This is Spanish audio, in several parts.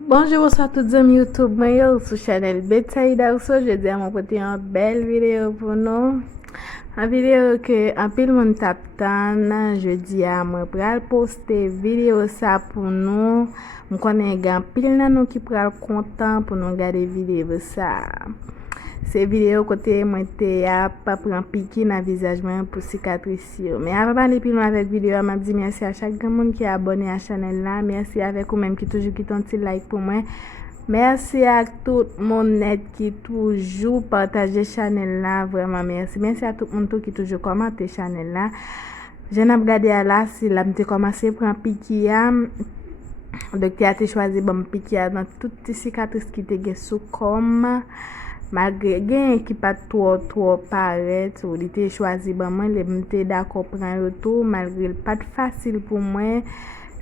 Bonjour à tous les amis YouTube, moi sur channel Betsaï Darso. Je dis à mon côté une belle vidéo pour nous. Une vidéo que un peu le monde tape tan. Je dis à moi pral poster vidéo ça pour nous. Je connais gan pile nan nous qui pral content pour nous regarder vidéo ça. C'est vidéo côté moi te a pas prend piqué dans visage moi pour cicatrice. Mais avant d'aller plus loin avec vidéo, m'a dit merci à chaque monde qui est abonné à la chaîne là, merci avec vous même qui toujours qui ton petit like pour moi. Merci à tout le monde qui toujours partage la chaîne là, vraiment merci. Merci à tout le monde qui toujours commente la chaîne là. Je n'ai regardé là si la m'te commencé prendre piqué. Donc tu as choisi bon piqué dans toutes les cicatrices qui te sous comme malgré gen qui pas trop paraître ou il était choisi bon moi les m'était d'accord prendre tout malgré pas facile pour moi.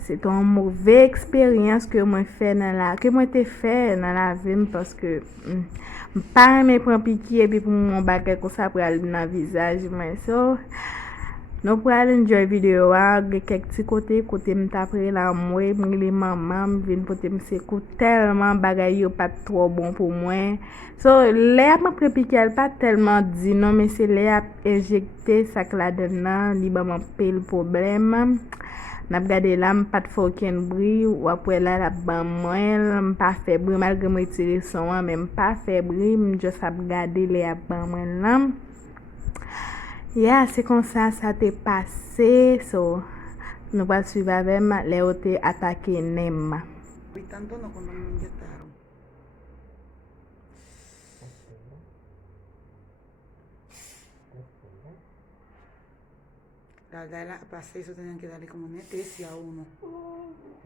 C'est une mauvaise expérience que moi fait dans la vie parce que pas me prendre piqué et puis pour mon bagage comme ça pour aller dans visage mais ça nous pour aller enjoy vidéo quelques petits côté m'taprer la moi les maman vinn pour me secou tellement bagay pas trop bon pour moi so les m'a piqué pas tellement dit non mais c'est les injecté ça que la dedans li ba pile problème n'a regardé là pas de aucun bruit ou après là la ban moi pas fait bruit malgré moi tirer son même pas fait bruit juste regarder les ban moi là. Yeah, c'est comme ça t'est passé. So, nous allons suivre avec les autres attaquer Nem. Y tanto no cuando me inyectaron. Para hacer eso tenían que darle como anestesia a uno.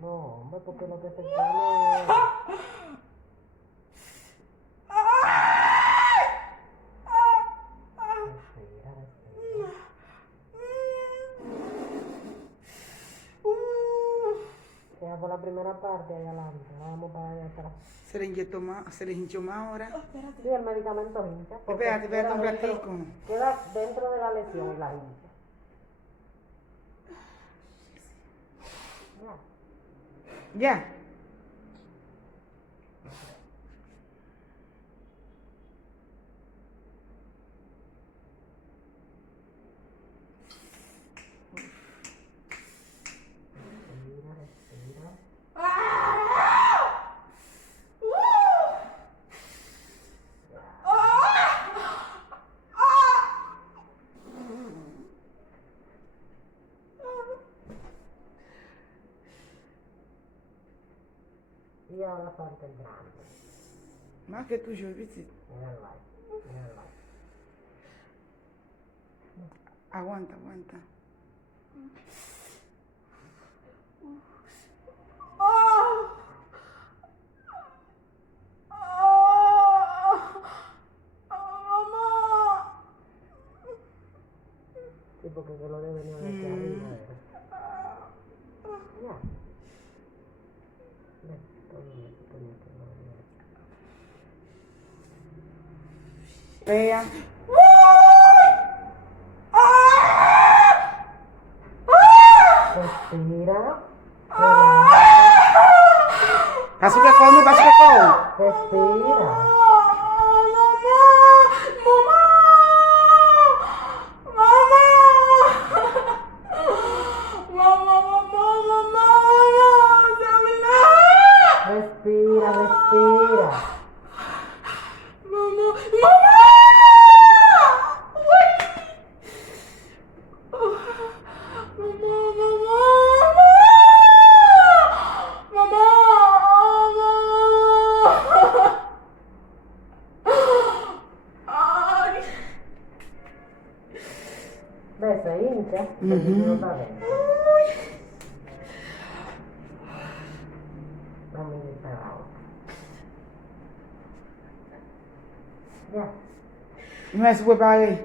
No, hombre, porque lo que te pone... Respira. Por la primera parte allá adelante, vamos para allá atrás. Se le inyectó más, se le hinchó más ahora. Sí, el medicamento hincha. Espérate un ratico. Queda dentro de la lesión y la hincha. Ya. Y ahora falta el grande. Más que tuyo, ¿viste? Míralo ahí, míralo ahí. Aguanta. Sí, porque yo lo debe venir de aquí arriba. Ya. Ven, Vea. Respira. Paso que come. Respira. Respira. ¿Ves? Se hincha. No está bien. Vamos a ir para abajo. Ya. No se puede pagar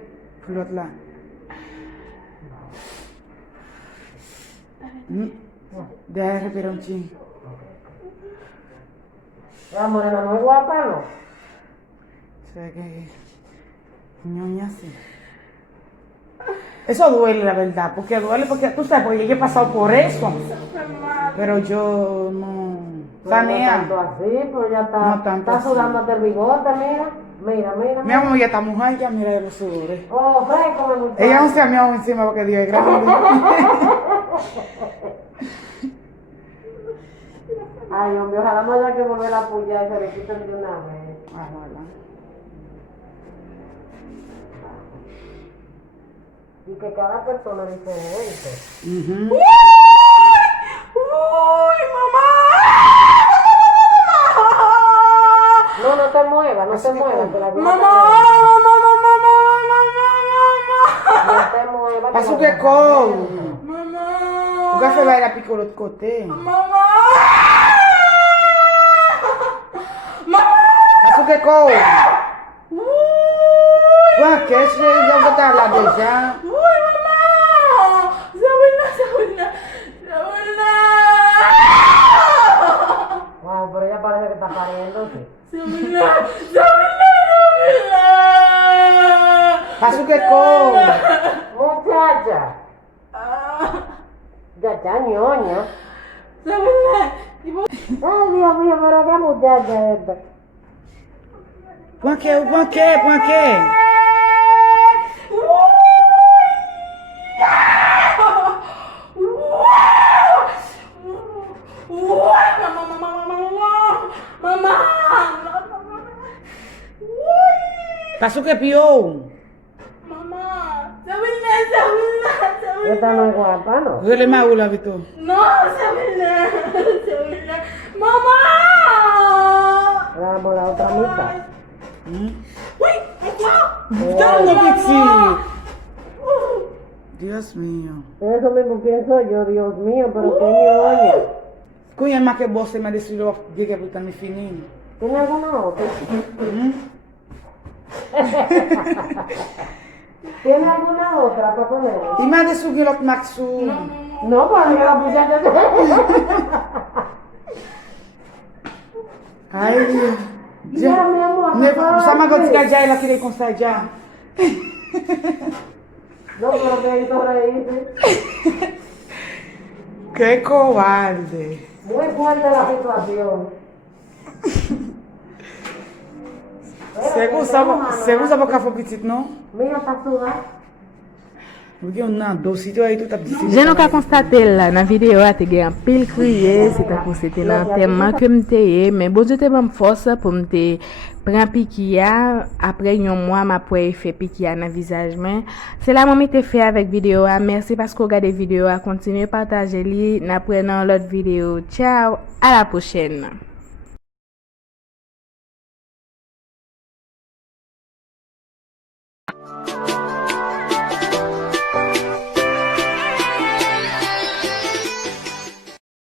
por l'autre là. Deja respirar un ching. La morena no es guapa, ¿no? O sea que... ñoña sí. Eso duele, la verdad, porque duele, porque tú sabes, porque yo he pasado por eso. Pero yo no... Sanea. No tanto así, pero ya está, No tanto está así. sudándote el bigote, mira. Mira, mira. Mi amor, ya está mujer, ya mira de los sudores. Oh, fresco, me gusta. Ella no se amió encima porque Dios es grande. Ay, hombre, ojalá no haya que volver a apoyar y se le quiten de una vez. Ah, voilà. Y que cada persona es diferente. Ujú. ¡Uy, mamá! No, no te muevas, no te muevas. Que la vida ¡Mamá! No te muevas. Parce la que vida con. Mamá! Pourquoi faire la pique de l'autre côté? Mamá! Mamá! Parce que con. Ouais, qu'est-ce que je vais là déjà? Uy, mamá! Sabrina. Wow, pero ella parece que está pariendo, sí. Sabrina. Parce que con. Muchacha. Ya está ñoña. Sabrina. Ay, Dios mío, pero qué muchacha esta. Point que? Parce que pio. Esta no es guapa, ¿no? Je le mets où là, Vito? Le damos la otra mitad. Calme, Pixie. Dios mío. Eso mismo pienso yo, Dios mío, pero qué ñoña. Combien de que você m'a décidé de que putain me fini? ¿Tiene alguna otra? ¿Tiene alguna otra para poner? Il m'a décidé l'autre maxou. No, para que la muchacha Ai, Dieu. Ya, mi amor. Ne, por favor, ça m'a dit sí. que ya, il a quitté comme ça, ya. No, pero te hizo reír. Qué cobarde. Muy fuerte la situación. Según ça va faire petite, non? Mira, está sudada. Porque on a dos sitios aí tout a dit. Je nou ka konstate la nan video a te gen pil kriye, se ta kon se te nan temman ke mte ye, men bon je te ban fos pou mte pran pikiya, apre yon mwa ma pou fe pikiya nan visaj men. Se la mwen te fe avèk video a, mersi pasko gade video a, kontinue partaje li, nan pre nan lot video. Ciao, a la pochen.